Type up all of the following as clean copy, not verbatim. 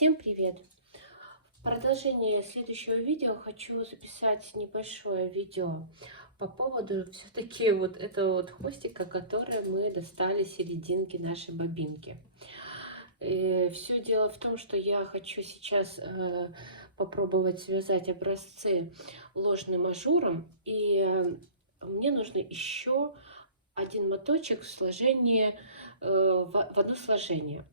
Всем привет! В продолжение следующего видео хочу записать небольшое видео по поводу все-таки вот этого вот хвостика, который мы достали с серединки нашей бобинки. Все дело в том, что я хочу сейчас попробовать связать образцы ложным ажуром, и мне нужно еще один моточек в сложении, в одно сложение.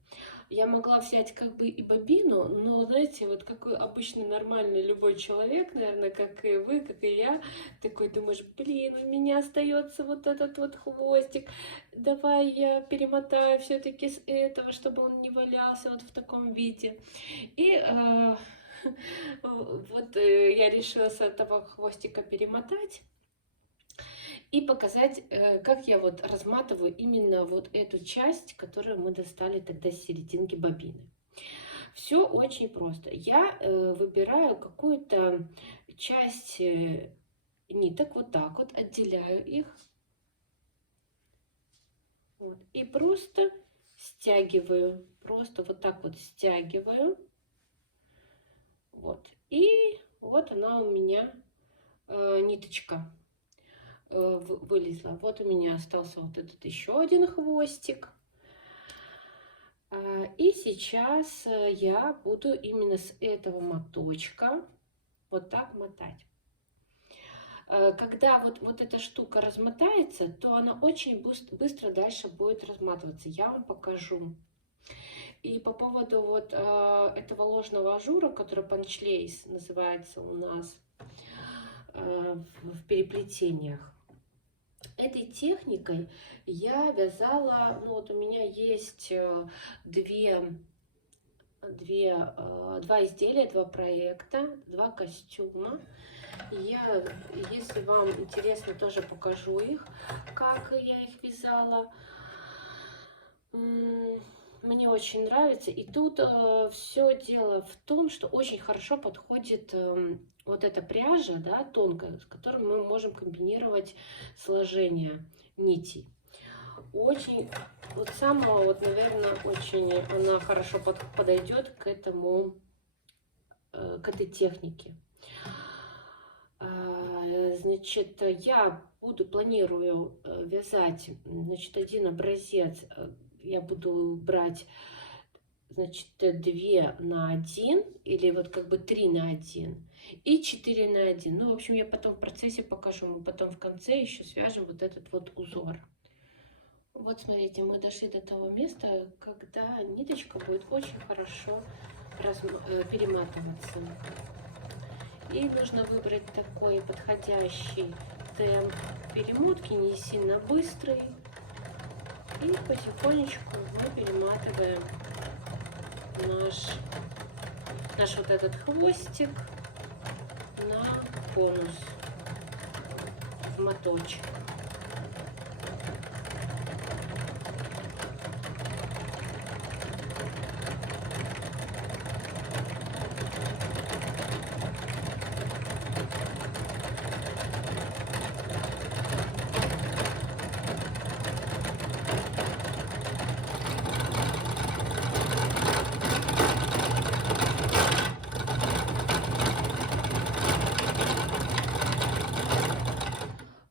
Я могла взять как бы и бобину, но, знаете, вот как обычно нормальный любой человек, наверное, как и вы, как и я, такой думаешь, блин, у меня остается вот этот вот хвостик, давай я перемотаю все-таки с этого, чтобы он не валялся вот в таком виде. И вот я решила с этого хвостика перемотать и показать, как я вот разматываю именно вот эту часть, которую мы достали тогда с серединки бобины. Все очень просто. Я выбираю какую-то часть ниток, вот так вот, отделяю их. Вот, и просто стягиваю, просто вот так вот стягиваю. Вот, и вот она у меня ниточка вылезла. Вот у меня остался вот этот еще один хвостик. И сейчас я буду именно с этого моточка вот так мотать. Когда вот эта штука размотается, то она очень быстро дальше будет разматываться. Я вам покажу. И по поводу вот этого ложного ажура, который панчлейс называется у нас в переплетениях. Этой техникой я вязала, ну вот у меня есть два изделия, два проекта, два костюма. Я, если вам интересно, тоже покажу их, как я их вязала. Мне очень нравится. И тут все дело в том, что очень хорошо подходит вот эта пряжа, да, тонкая, с которой мы можем комбинировать сложение нитей. Очень, вот самого, вот, наверное, очень она хорошо подойдет к этому, к этой технике. Значит, я планирую вязать, значит, один образец. Я буду брать, значит, 2 на 1 или вот как бы 3 на 1 и 4 на 1. Ну, в общем, я потом в процессе покажу. Мы потом в конце еще свяжем вот этот вот узор. Вот смотрите, мы дошли до того места, когда ниточка будет очень хорошо перематываться. И нужно выбрать такой подходящий темп перемотки, не сильно быстрый. И потихонечку мы перематываем наш вот этот хвостик на конус, в моточек.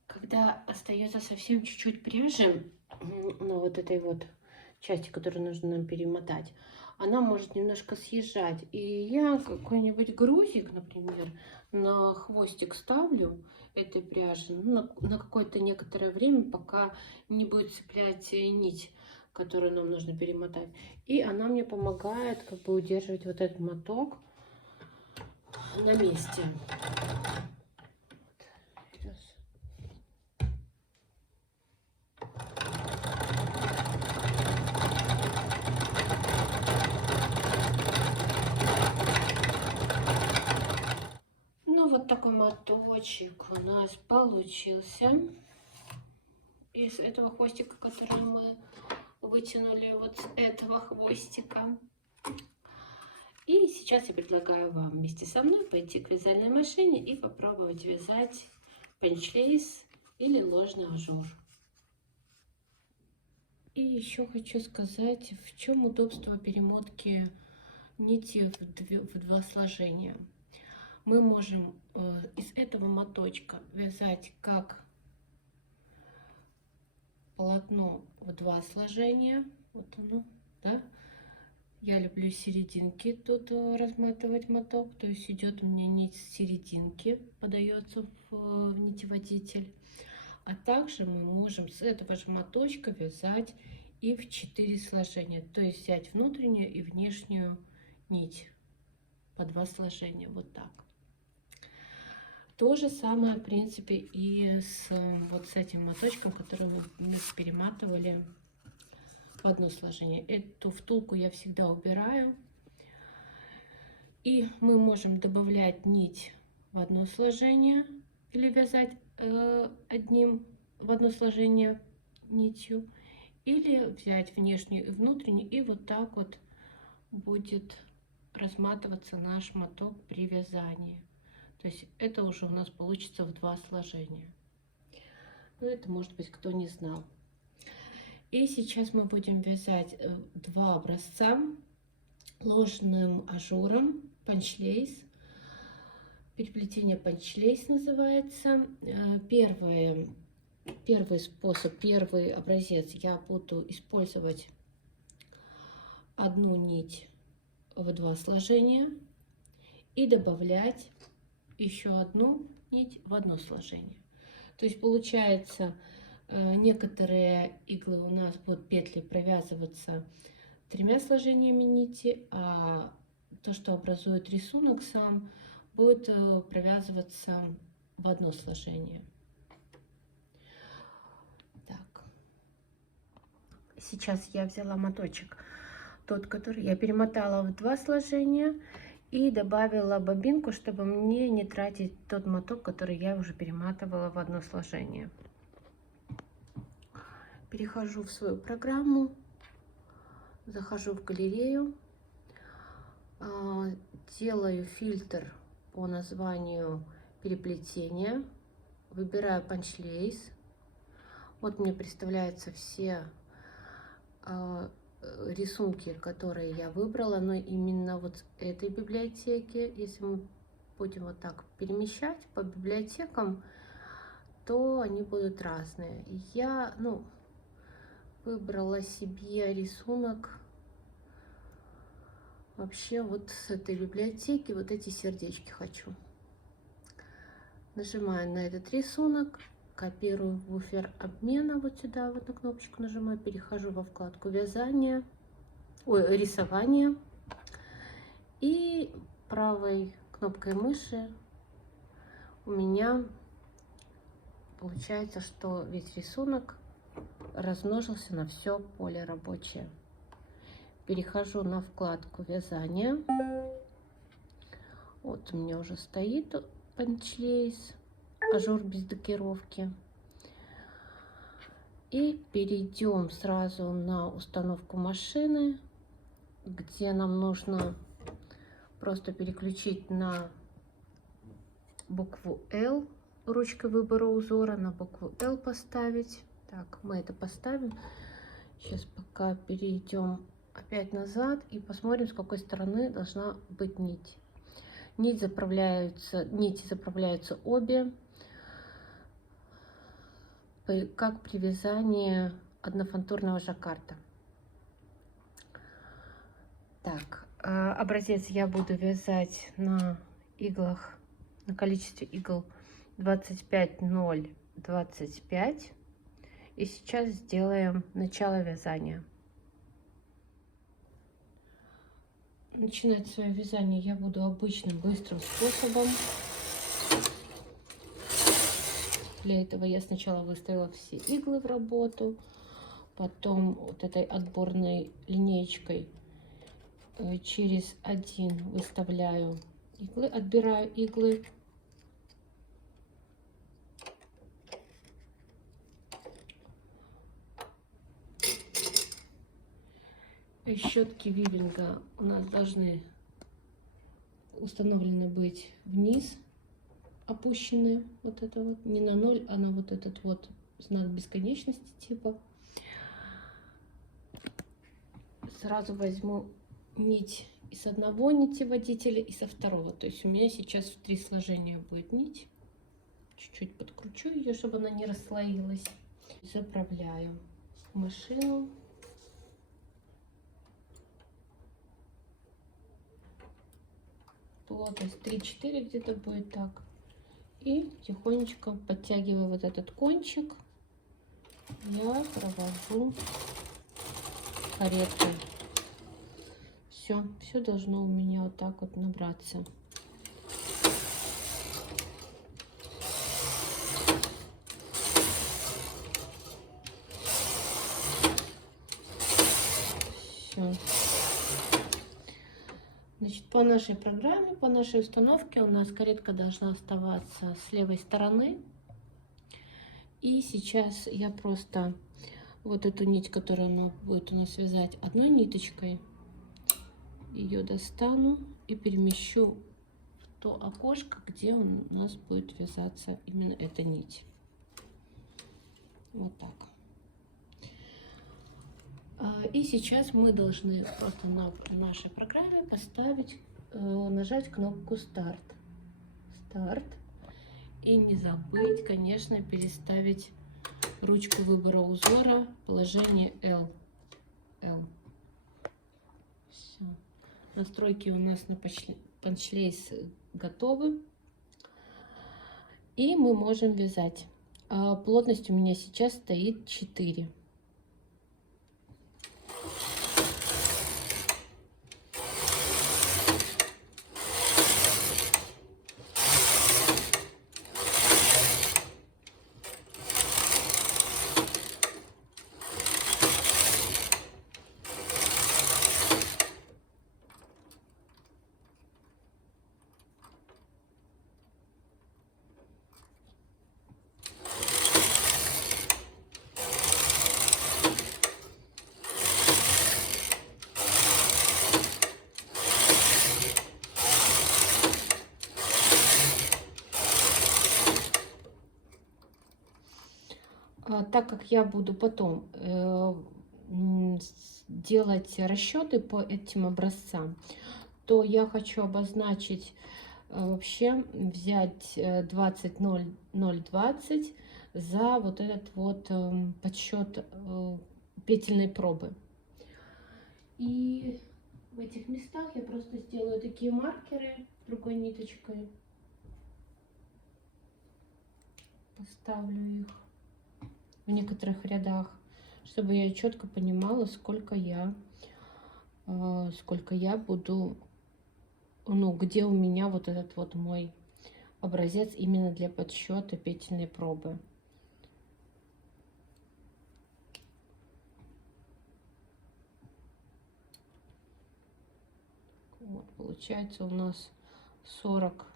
Когда остается совсем чуть-чуть пряжи на вот этой вот части, которую нужно нам перемотать, она может немножко съезжать. И я какой-нибудь грузик, например, на хвостик ставлю этой пряжи на какое-то некоторое время, пока не будет цеплять нить, которую нам нужно перемотать. И она мне помогает как бы удерживать вот этот моток на месте. Ну, вот такой моточек у нас получился из этого хвостика, который мы вытянули вот с этого хвостика. И сейчас я предлагаю вам вместе со мной пойти к вязальной машине и попробовать вязать панчлейс или ложный ажур. И еще хочу сказать, в чем удобство перемотки нити в два сложения. Мы можем из этого моточка вязать как полотно в два сложения. Вот оно, да? Я люблю серединки тут разматывать моток, то есть идет у меня нить с серединки, подается в нитеводитель. А также мы можем с этого же моточка вязать и в 4 сложения, то есть взять внутреннюю и внешнюю нить по 2 сложения, вот так. То же самое, в принципе, и вот с этим моточком, который мы перематывали в одно сложение. Эту втулку я всегда убираю. И мы можем добавлять нить в одно сложение или вязать одним в одно сложение нитью, или взять внешнюю и внутреннюю, и вот так вот будет разматываться наш моток при вязании. То есть это уже у нас получится в два сложения. Но это, может быть, кто не знал. И сейчас мы будем вязать два образца ложным ажуром, панчлейс. Переплетение панчлейс называется. Первый способ, первый образец я буду использовать одну нить в два сложения и добавлять еще одну нить в одно сложение. То есть получается, некоторые иглы у нас будут петли провязываться тремя сложениями нити, а то, что образует рисунок сам, будет провязываться в одно сложение. Так. Сейчас я взяла моточек, тот, который я перемотала в два сложения, и добавила бобинку, чтобы мне не тратить тот моток, который я уже перематывала в одно сложение. Перехожу в свою программу, захожу в галерею, делаю фильтр по названию переплетения, выбираю панчлейс. Вот мне представляются все рисунки, которые я выбрала, но именно вот этой библиотеки. Если мы будем вот так перемещать по библиотекам, то они будут разные. Я, выбрала себе рисунок вообще вот с этой библиотеки, вот эти сердечки хочу. Нажимаю на этот рисунок, копирую в буфер обмена вот сюда, вот на кнопочку нажимаю, перехожу во вкладку рисование, и правой кнопкой мыши у меня получается, что весь рисунок размножился на все поле рабочее. Перехожу на вкладку вязания. Вот у меня уже стоит панчлейс, ажур без декоровки. И перейдем сразу на установку машины, где нам нужно просто переключить на букву L, ручкой выбора узора, на букву L поставить. Так, мы это поставим. Сейчас пока перейдем опять назад и посмотрим, с какой стороны должна быть нить. Нити заправляются обе, как при вязании однофантурного жаккарда. Так, образец я буду вязать на иглах, на количестве игл 25-0-25. И сейчас сделаем начало вязания. Начинать свое вязание я буду обычным быстрым способом. Для этого я сначала выставила все иглы в работу, потом вот этой отборной линеечкой через один выставляю иглы, отбираю иглы. Щетки вивинга у нас должны установлены быть вниз, опущены, вот это вот, не на 0, а на вот этот вот знак бесконечности типа. Сразу возьму нить и с одного нитеводителя, и со второго. То есть у меня сейчас в 3 сложения будет нить. Чуть-чуть подкручу ее, чтобы она не расслоилась. Заправляю в машину. Плотность 3-4 где-то будет так. И тихонечко подтягиваю вот этот кончик. Я провожу кареткой. Все должно у меня вот так вот набраться. Все. Значит, по нашей программе, по нашей установке у нас каретка должна оставаться с левой стороны. И сейчас я просто вот эту нить, которую она будет у нас вязать одной ниточкой, ее достану и перемещу в то окошко, где у нас будет вязаться именно эта нить. Вот так. И сейчас мы должны просто на нашей программе поставить, нажать кнопку старт. Старт. И не забыть, конечно, переставить ручку выбора узора в положение L. Все. Настройки у нас на панчлейс готовы. И мы можем вязать. Плотность у меня сейчас стоит 4. Так как я буду потом делать расчеты по этим образцам, то я хочу обозначить, вообще взять 20-0-0-20 за вот этот вот подсчет петельной пробы. И в этих местах я просто сделаю такие маркеры другой ниточкой. Поставлю их в некоторых рядах, чтобы я четко понимала, сколько я буду, ну, где у меня вот этот вот мой образец именно для подсчета петельной пробы. Вот, получается у нас 40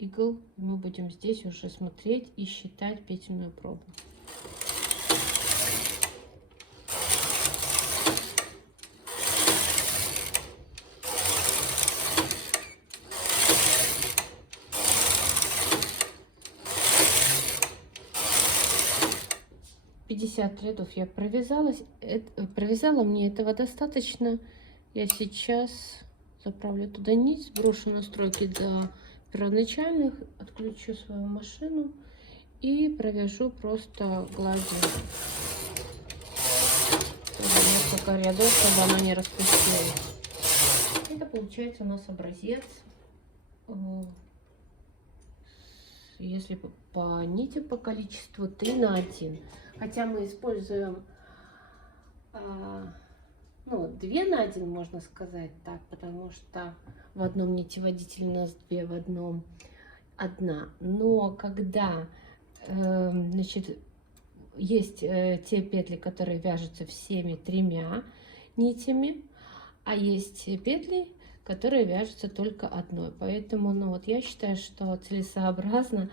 игл. Мы будем здесь уже смотреть и считать петельную пробу. Рядов я провязала, мне этого достаточно. Я сейчас заправлю туда нить, сброшу настройки до первоначальных, отключу свою машину и провяжу просто гладью несколько рядов, чтобы она не распустилась. Это получается у нас образец, если по нити по количеству 3 на 1. Хотя мы используем, ну, 2 на 1, можно сказать так, потому что в одном нитеводителе у нас 2, в одном 1. Но когда, значит, есть те петли, которые вяжутся всеми 3 нитями, а есть петли, которые вяжутся только одной. Поэтому, ну, вот я считаю, что целесообразно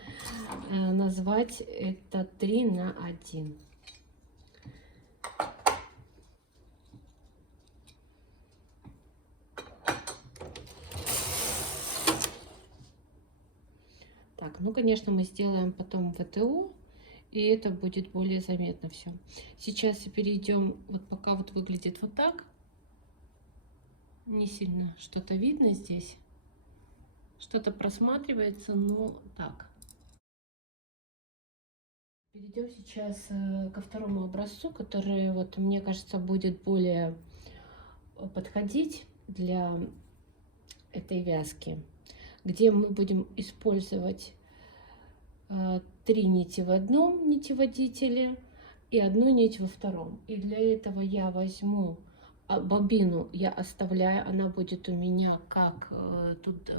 назвать это 3 на 1. Так, ну, конечно, мы сделаем потом ВТО, и это будет более заметно все. Сейчас перейдем, вот пока вот выглядит вот так. Не сильно что-то видно здесь. Что-то просматривается, но так. Перейдем сейчас ко второму образцу, который, вот, мне кажется, будет более подходить для этой вязки, где мы будем использовать 3 нити в одном нитеводителе и 1 нить во втором. И для этого я возьму бобину, я оставляю, она будет у меня как тут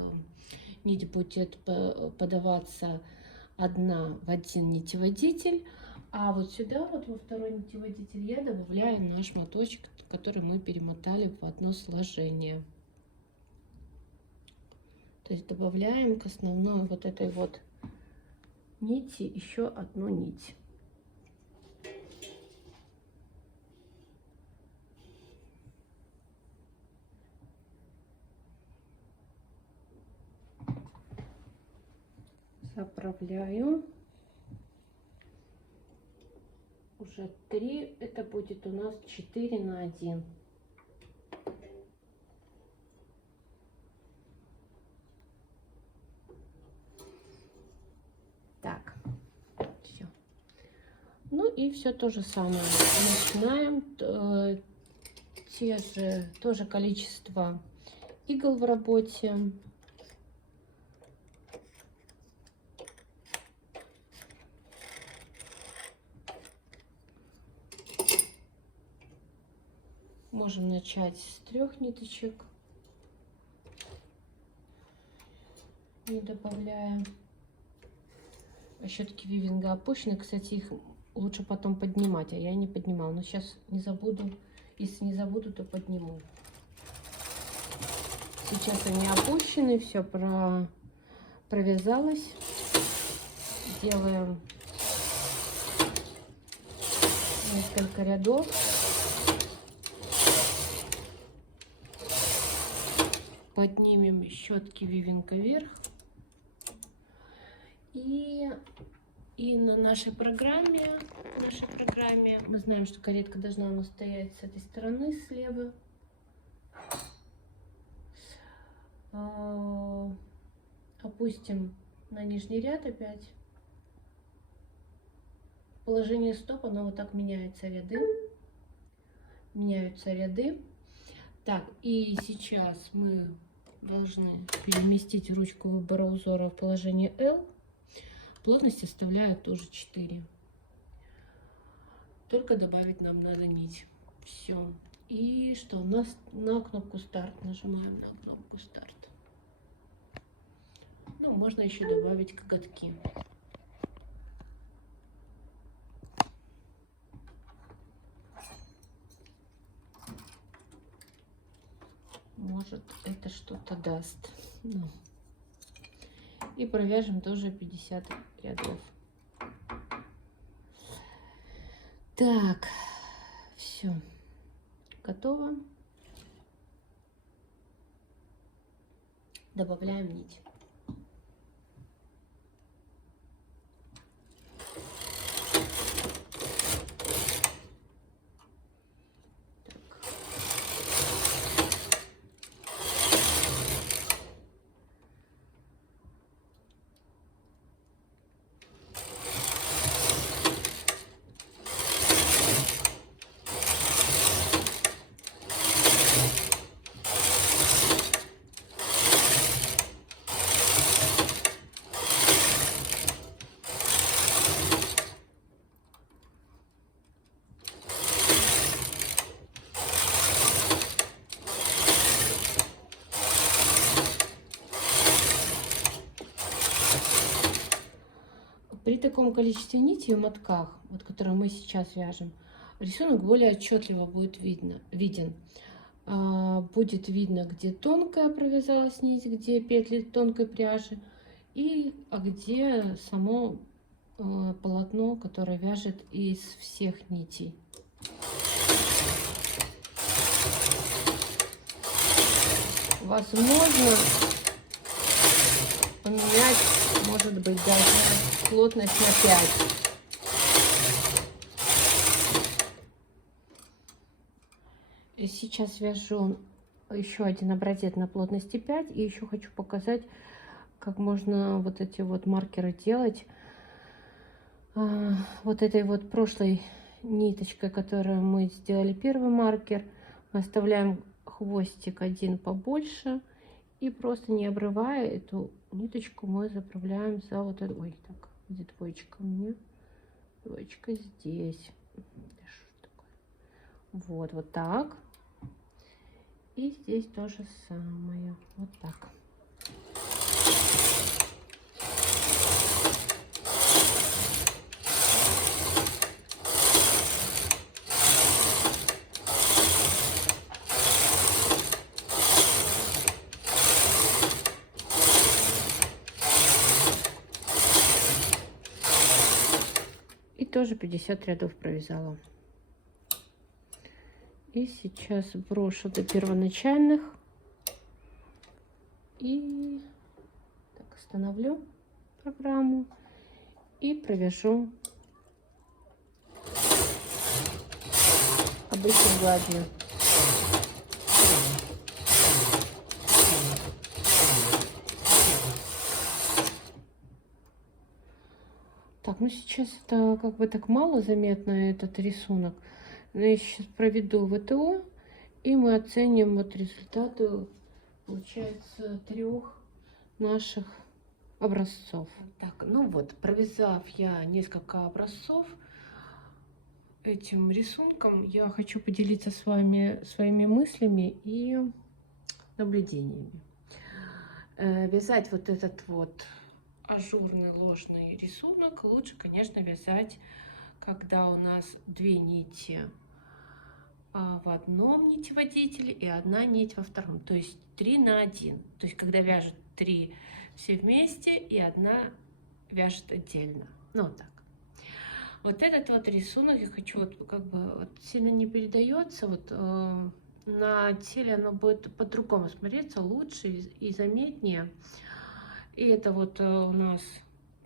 нить будет подаваться одна в один нитеводитель, а вот сюда, вот во второй нитеводитель, я добавляю наш моточек, который мы перемотали в одно сложение. То есть добавляем к основной вот этой вот нити еще 1 нить. Заправляю. Уже 3, это будет у нас 4 на 1. Так, все. Ну и все то же самое. Начинаем те же, тоже количество игл в работе. Можем начать с 3 ниточек, не добавляя. Щетки вивинга опущены, кстати, их лучше потом поднимать, а я не поднимала. Но сейчас не забуду, если не забуду, то подниму. Сейчас они опущены, все провязалось. Делаем несколько рядов. Поднимем щетки вивинга вверх. И на нашей программе мы знаем, что каретка должна у нас стоять с этой стороны слева. Опустим на нижний ряд опять. Положение стоп, оно вот так меняются ряды. Так, и сейчас мы должны переместить ручку выбора узора в положение L. Плотность оставляю тоже 4. Только добавить нам надо нить. Все. И что? У нас на кнопку старт. Нажимаем на кнопку старт. Ну, можно еще добавить коготки. Может, это что-то даст. Ну. И провяжем тоже 50 рядов. Так, все, готово. Добавляем нить. При таком количестве нитей в мотках, вот, которые мы сейчас вяжем, рисунок более отчетливо будет виден. Будет видно, где тонкая провязалась нить, где петли тонкой пряжи, а где само полотно, которое вяжет из всех нитей. Возможно, поменять, может быть, даже плотность на 5. И сейчас вяжу еще один образец на плотности 5. И еще хочу показать, как можно вот эти вот маркеры делать. Вот этой вот прошлой ниточкой, которую мы сделали первый маркер, мы оставляем хвостик один побольше. И просто не обрывая эту ниточку, мы заправляем за вот эту. Ой, так, где двоечка у меня? Двоечка здесь. Вот, вот так. И здесь то же самое. Вот так. И тоже 50 рядов провязала. И сейчас брошу до первоначальных. И так, остановлю программу и провяжу обычной гладью. Так, ну сейчас это как бы так мало заметно, этот рисунок. Но я сейчас проведу ВТО, и мы оценим вот результаты, получается, 3 наших образцов. Так, ну вот, провязав я несколько образцов этим рисунком, я хочу поделиться с вами своими мыслями и наблюдениями. Вязать вот этот вот ажурный ложный рисунок лучше, конечно, вязать, когда у нас 2 нити в одном нитеводителе и 1 нить во втором, то есть 3 на 1. То есть когда вяжут 3 все вместе и 1 вяжет отдельно. Ну вот так. Вот этот вот рисунок я хочу, вот как бы вот сильно не передается, вот на теле оно будет по-другому смотреться, лучше и заметнее. И это вот у нас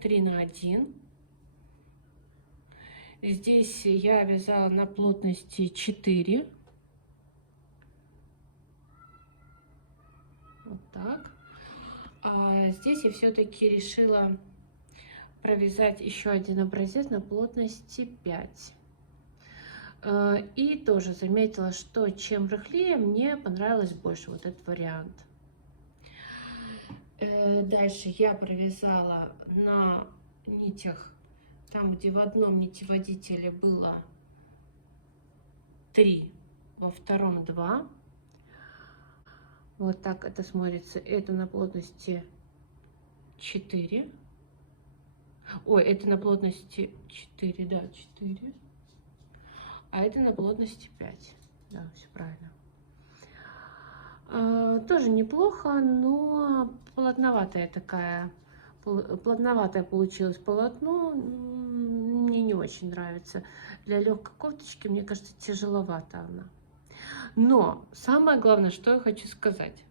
3 на 1. Здесь я вязала на плотности 4. Вот так. А здесь я все-таки решила провязать еще один образец на плотности 5. И тоже заметила, что чем рыхлее, мне понравилось больше вот этот вариант. Дальше я провязала на нитях, там где в одном нитеводителе было 3, во втором 2. Вот так это смотрится. Это на плотности 4. Ой, это на плотности 4, да, 4. А это на плотности 5. Да, все правильно. Тоже неплохо, но плотноватая такая. Плотноватое получилось полотно. Мне не очень нравится. Для легкой кофточки, мне кажется, тяжеловато она. Но самое главное, что я хочу сказать.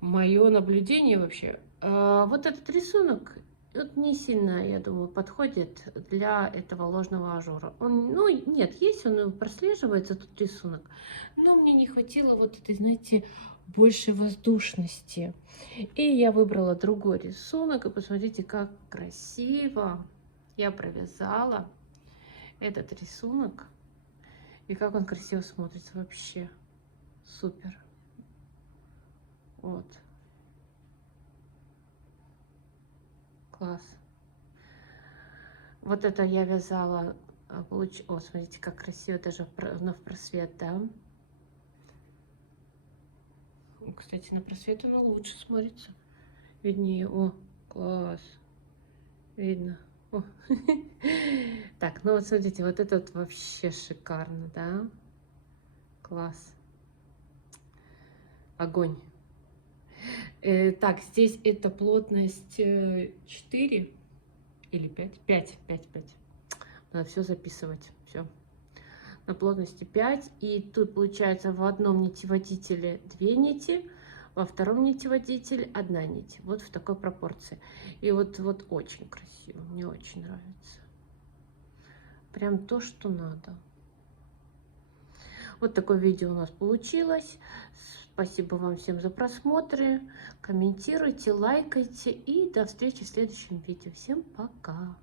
Мое наблюдение вообще. Вот этот рисунок вот не сильно, я думаю, подходит для этого ложного ажура. Он, ну, нет, есть он, прослеживается тут рисунок, но мне не хватило вот этой, знаете, больше воздушности. И я выбрала другой рисунок, и посмотрите, как красиво я провязала этот рисунок. И как он красиво смотрится вообще. Супер. Вот. Класс. Вот это я вязала. О, смотрите, как красиво, даже в просвет, да? Кстати, на просвет оно лучше смотрится. Виднее. О, класс. Видно. О. Так, ну вот смотрите, вот это вот вообще шикарно, да? Класс. Огонь. Так, здесь это плотность 4 или 5? 5. Надо все записывать. Все. На плотности 5. И тут получается в одном нитеводителе 2 нити, во втором нитеводителе 1 нить. Вот в такой пропорции. И вот очень красиво. Мне очень нравится. Прям то, что надо. Вот такое видео у нас получилось. Спасибо вам всем за просмотры. Комментируйте, лайкайте и до встречи в следующем видео. Всем пока!